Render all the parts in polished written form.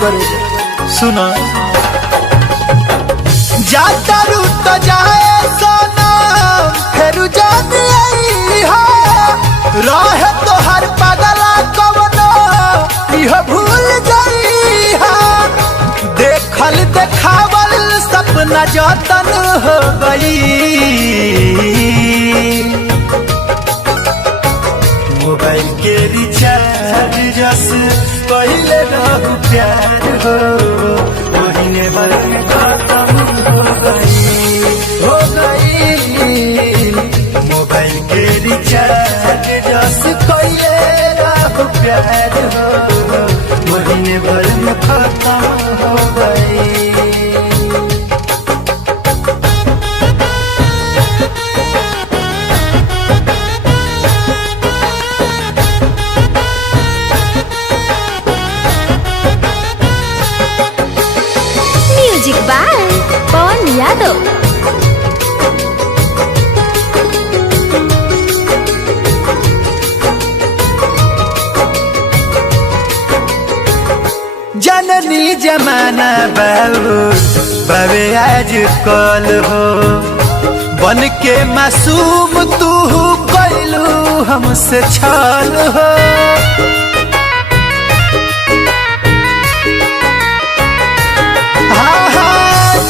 करे सुना जाता रुत जाए सोना फिर जान आई हो रहे तो हर पगला कवनो यह भूल जाई हो देखल देखावल सपना जतन हो गई मोबाइल के रिचार्ज जस पहले रहू प्यार हो महीने भर में खत्म हो गई मोबाइल के रिचार्ज जस पहले रहू प्यार हो महीने भर में खत्म हो गई। म्यूजिक बाय पवन यादव। जननी जमाना बाबे आज कल हो बन के मासूम तू कैलू हमसे छल हो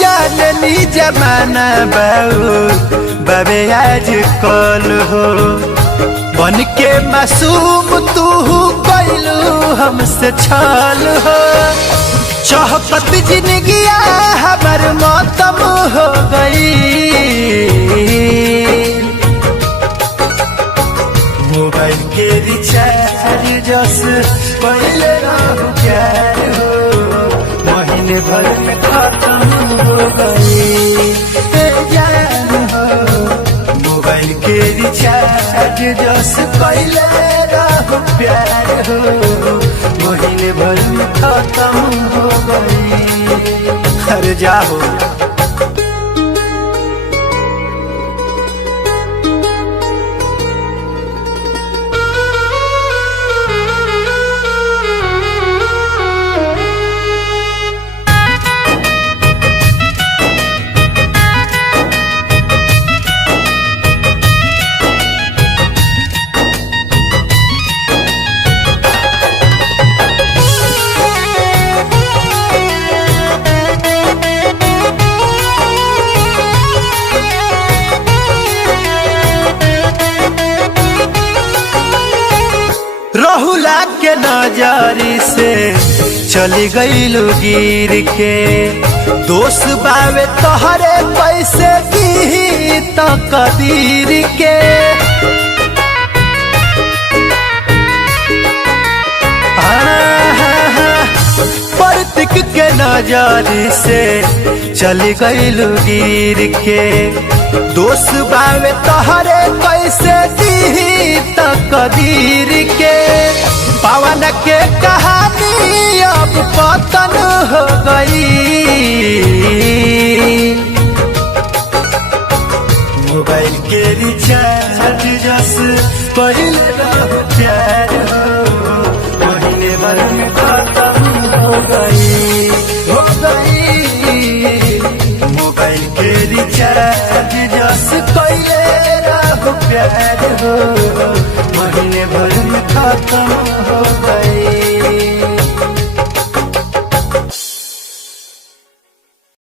जननी जमाना बाबे आज कल हो बन के मासूम तू कैलू हमसे छल हो चौहकत जिंदगिया हमर मौतम हो गई मोबाइल के रिचार्ज जस पहले रहू प्यार हो महीने भर में खत्म हो गई जान हो मोबाइल के रिचार्ज जस पहले रहू प्यार हो महीने भर में खत्म हो गई। अरे जाओ रहुला के नजरी से चली गईलू गिर के दोस्त बावे तोहरे पैसे की तो कदीर के प्रतीक के नजरी से चली गईलू गिर के दोस्त बावे तोहरे पैसे दी तो कदीर के पवन के कहानी अब पतन हो गई मोबाइल के रिचार्ज जस पहले रहू प्यार हो महीने भर में खत्म हो गई मोबाइल के रिचार्ज जस पहले रहू प्यार हो महीने भर में खत्म